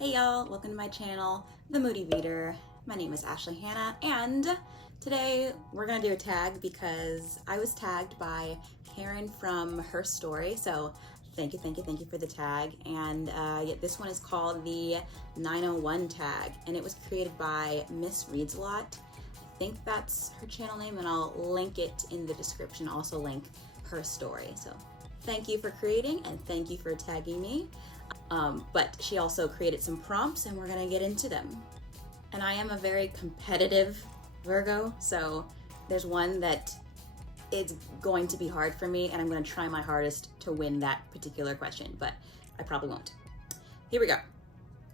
Hey y'all, welcome to my channel, The Moody Reader. My name is Ashley Hannah, and today we're gonna do a tag because I was tagged by Karen from her story. So thank you for the tag. And this one is called the 901 tag, and it was created by Miss Reads a Lot. I think that's her channel name, and I'll link it in the description. Also link her story. So thank you for creating, and thank you for tagging me. But she also created some prompts, and we're gonna get into them. And I am a very competitive Virgo, so there's one that is going to be hard for me, and I'm gonna try my hardest to win that particular question, but I probably won't. Here we go.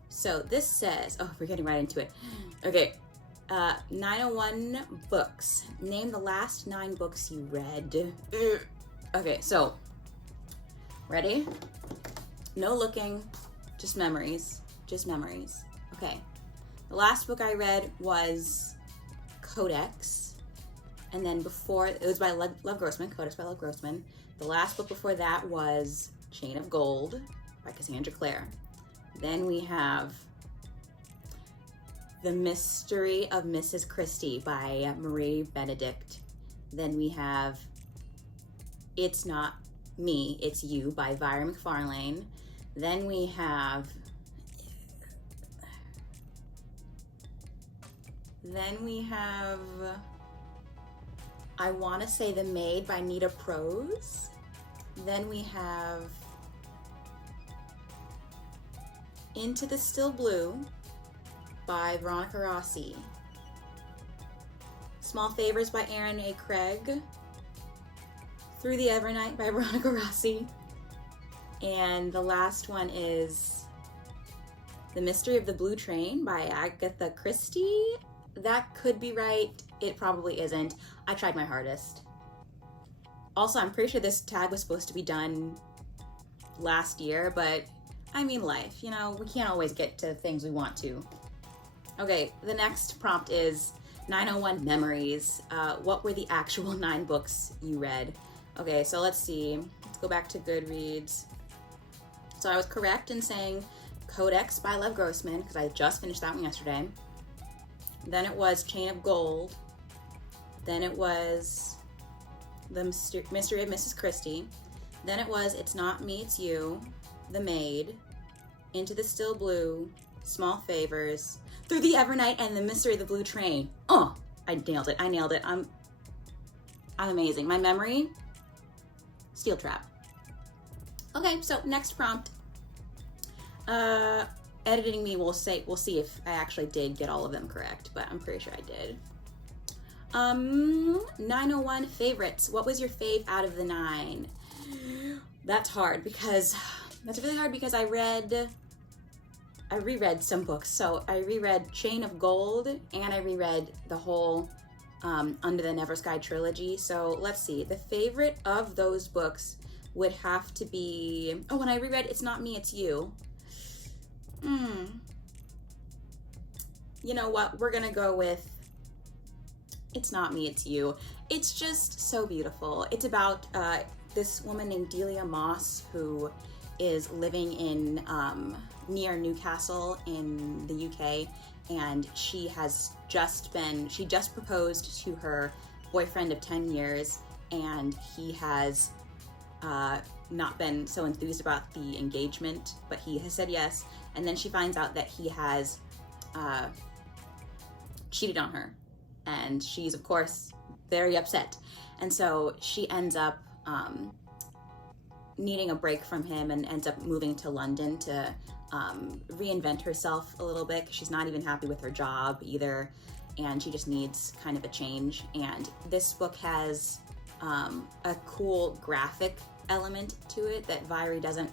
So this says, oh, we're getting right into it. Okay, 901 books. Name the last 9 books you read. Okay, so, ready? No looking, just memories, Okay, the last book I read was Codex, and then before, it was by Love Grossman, Codex by Love Grossman. The last book before that was Chain of Gold by Cassandra Clare. Then we have The Mystery of Mrs. Christie by Marie Benedict. Then we have It's Not Me, It's You by Vira McFarlane. Then we have I Want to Say The Maid by Nita Prose. Then we have Into the Still Blue by Veronica Rossi. Small Favors by Aaron A. Craig. Through the Evernight by Veronica Rossi. And the last one is The Mystery of the Blue Train by Agatha Christie. That could be right. It probably isn't. I tried my hardest. Also, I'm pretty sure this tag was supposed to be done last year, but I mean life, you know, we can't always get to things we want to. Okay, the next prompt is 901 memories. What were the actual 9 books you read? Okay, so let's see. Let's go back to Goodreads. So I was correct in saying Codex by Love Grossman, because I just finished that one yesterday. Then it was Chain of Gold. Then it was The Mystery of Mrs. Christie. Then it was It's Not Me, It's You, The Maid, Into the Still Blue, Small Favors, Through the Evernight, and The Mystery of the Blue Train. Oh, I nailed it. I'm amazing. My memory, steel trap. Okay, so next prompt. Editing me will see if I actually did get all of them correct, but I'm pretty sure I did. 901 favorites. What was your fave out of the 9? That's really hard because I reread some books. So I reread Chain of Gold, and I reread the whole Under the Never Sky trilogy. So let's see. The favorite of those books would have to be, oh, when I reread It's Not Me, It's You. You know what? We're gonna go with It's Not Me, It's You. It's just so beautiful. It's about this woman named Delia Moss who is living in near Newcastle in the UK, and she just proposed to her boyfriend of 10 years, and he has not been so enthused about the engagement, but he has said yes. And then she finds out that he has cheated on her, and she's of course very upset. And so she ends up needing a break from him, and ends up moving to London to reinvent herself a little bit. She's not even happy with her job either, and she just needs kind of a change. And this book has a cool graphic element to it that Viri doesn't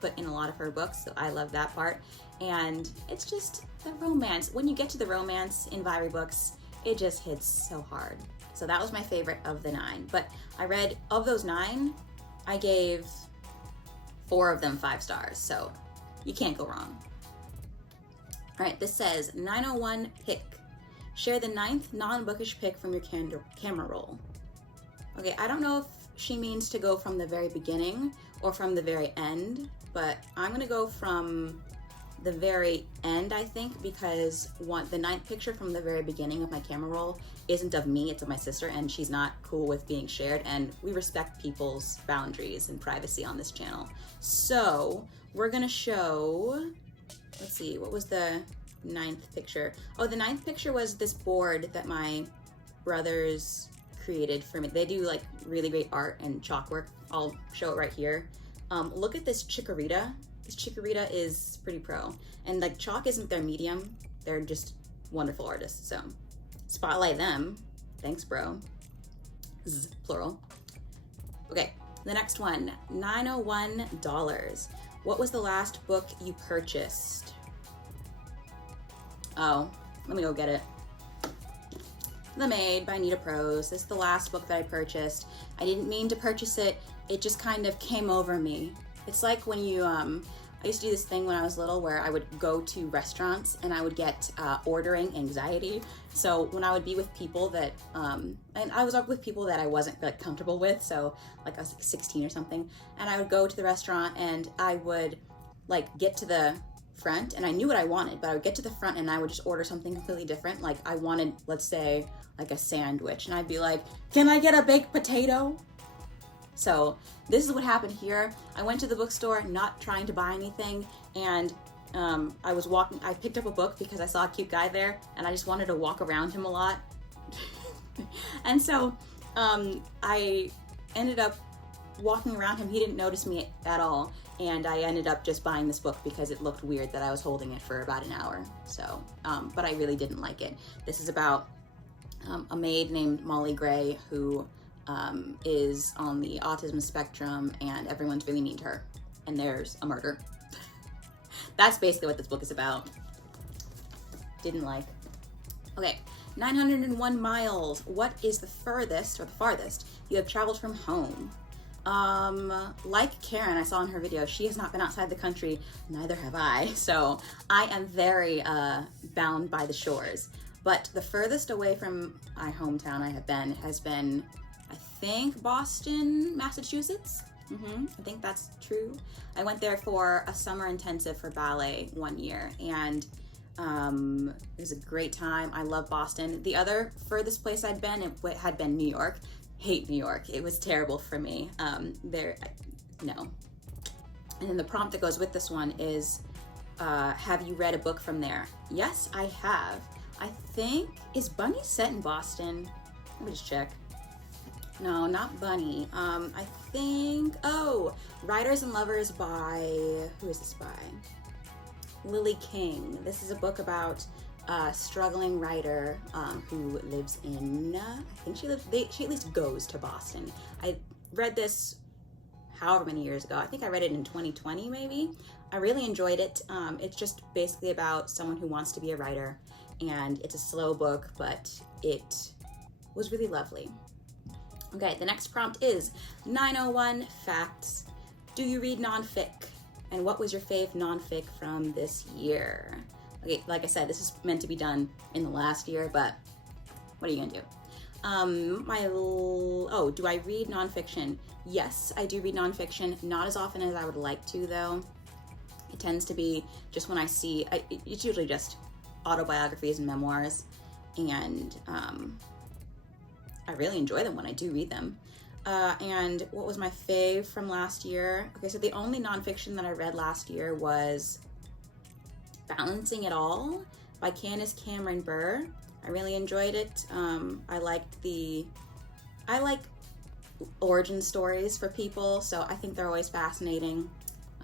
put in a lot of her books, so I love that part. And it's just the romance. When you get to the romance in Viri books, it just hits so hard. So that was my favorite of the 9. But I read, of those 9, I gave 4 of them 5 stars, so you can't go wrong. All right, this says 901 pick. Share the 9th non-bookish pick from your camera roll. Okay, I don't know if she means to go from the very beginning or from the very end, but I'm gonna go from the very end, I think, because the ninth picture from the very beginning of my camera roll isn't of me, it's of my sister, and she's not cool with being shared, and we respect people's boundaries and privacy on this channel. So we're gonna show, let's see, what was the ninth picture? Oh, the ninth picture was this board that my brothers created for me. They do like really great art and chalk work. I'll show it right here. Look at this chikorita. This chikorita is pretty pro. And like chalk isn't their medium. They're just wonderful artists. So spotlight them. Thanks, bro. Z, plural. Okay, the next one, $901. What was the last book you purchased? Oh, let me go get it. The Maid by Anita Prose. This is the last book that I purchased. I didn't mean to purchase it. It just kind of came over me. It's like when you, I used to do this thing when I was little where I would go to restaurants and I would get ordering anxiety. So when I would be with people that, and I was with people that I wasn't like comfortable with, so like I was like 16 or something, and I would go to the restaurant and I would like get to the front and I knew what I wanted, but I would get to the front and I would just order something completely different. Like I wanted, let's say, like a sandwich, and I'd be like, can I get a baked potato? So this is what happened here. I went to the bookstore not trying to buy anything, and I picked up a book because I saw a cute guy there and I just wanted to walk around him a lot. And so I ended up walking around him. He didn't notice me at all, and I ended up just buying this book because it looked weird that I was holding it for about an hour. So, but I really didn't like it. This is about a maid named Molly Gray who is on the autism spectrum, and everyone's really mean to her, and there's a murder. That's basically what this book is about. Didn't like. Okay, 901 miles. What is the furthest or the farthest you have traveled from home? Like Karen, I saw in her video, she has not been outside the country, neither have I, so I am very bound by the shores. But the furthest away from my hometown I have been has been, I think, Boston, Massachusetts. I think that's true. I went there for a summer intensive for ballet one year, and it was a great time. I love Boston. The other furthest place I'd been, it had been New York. Hate New York. It was terrible for me. No. And then the prompt that goes with this one is, have you read a book from there? Yes, I have. I think, is Bunny set in Boston? Let me just check. No, not Bunny. I think, oh, Writers and Lovers by, who is this by? Lily King. This is a book about a struggling writer who lives in, I think she at least goes to Boston. I read this however many years ago. I think I read it in 2020 maybe. I really enjoyed it. It's just basically about someone who wants to be a writer, and it's a slow book, but it was really lovely. Okay, the next prompt is 901 facts. Do you read non-fic? And what was your fave non-fic from this year? Okay, like I said, this is meant to be done in the last year, but what are you gonna do? Do I read nonfiction? Yes, I do read nonfiction. Not as often as I would like to, though. It tends to be just when I see, it's usually just autobiographies and memoirs, and I really enjoy them when I do read them. And what was my fave from last year? Okay, so the only nonfiction that I read last year was Balancing It All by Candace Cameron Bure. I really enjoyed it. I like origin stories for people, so I think they're always fascinating.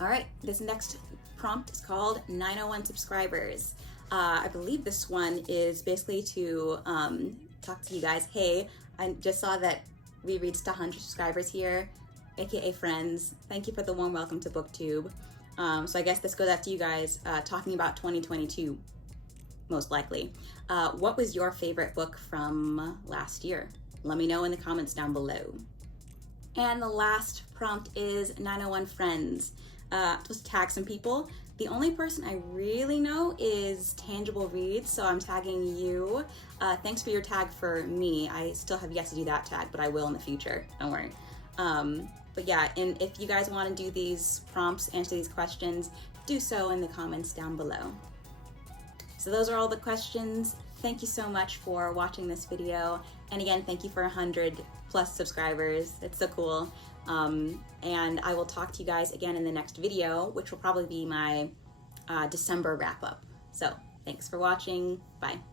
All right, this next prompt is called 901 subscribers. I believe this one is basically to talk to you guys. Hey, I just saw that we reached 100 subscribers here, aka friends. Thank you for the warm welcome to BookTube. So I guess this goes out to you guys, talking about 2022, most likely. What was your favorite book from last year? Let me know in the comments down below. And the last prompt is 901 friends. Just tag some people. The only person I really know is Tangible Reads, so I'm tagging you. Thanks for your tag for me. I still have yet to do that tag, but I will in the future, don't worry. But yeah, and if you guys want to do these prompts, answer these questions, do so in the comments down below. So those are all the questions. Thank you so much for watching this video. And again, thank you for 100+ subscribers. It's so cool. And I will talk to you guys again in the next video, which will probably be my December wrap up. So thanks for watching. Bye.